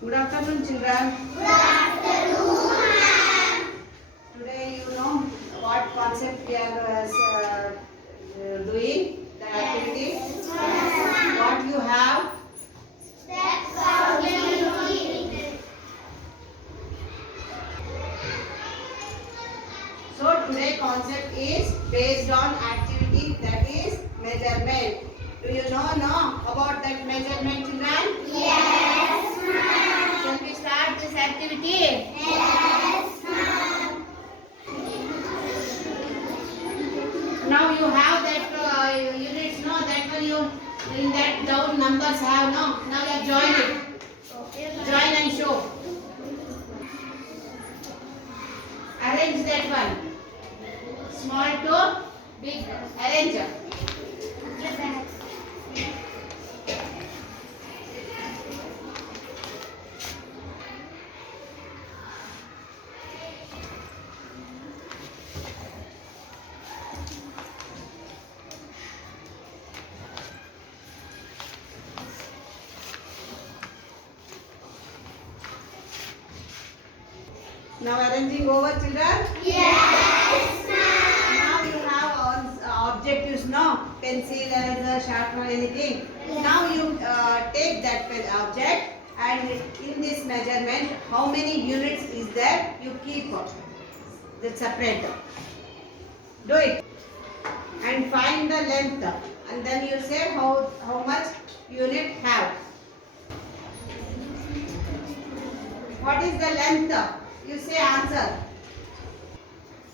Good afternoon, children. Good afternoon, ma'am. Today you know what concept we are doing, the activity. Yes, ma'am. What you have. Steps of unity. So today concept is based on activity, that is measurement. Do you know about that measurement, children? Yes, ma'am. Shall we start this activity? Yes, ma'am. Now you have that units, no? That one you in that down numbers have, no? Now you join it. Join and show. Arrange that one. Small to big. Arrange. Now arranging over, children. Yes, ma'am. Now you have all objectives, no? Pencil, eraser, sharpener, anything. Now you take that object and in this measurement, how many units is there? You keep the separate. Do it and find the length, and then you say how much unit have. What is the length? You say answer.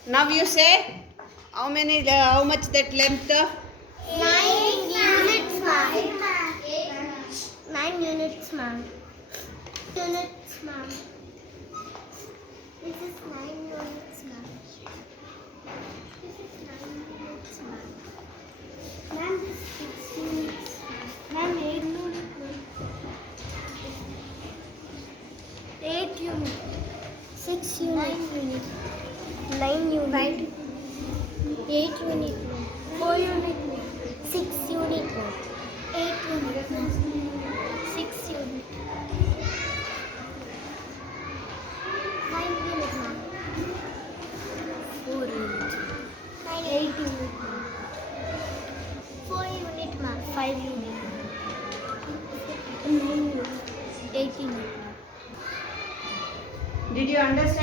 Now you say how much that length? 9 units, ma'am. 9 units, ma'am. Units, ma'am. This is 9 units, ma'am. This is 9 units, ma'am. Ma'am, this is 6 units. Ma'am, 8 units, ma'am. 8 units. 6 units. 9 units. 9 units. 8 units. 4 units. 6 units. 8 units. 6 units. 9 units. 4 units. 8 units. 4 units. 5 units. 9 units. 8 units. Did you understand?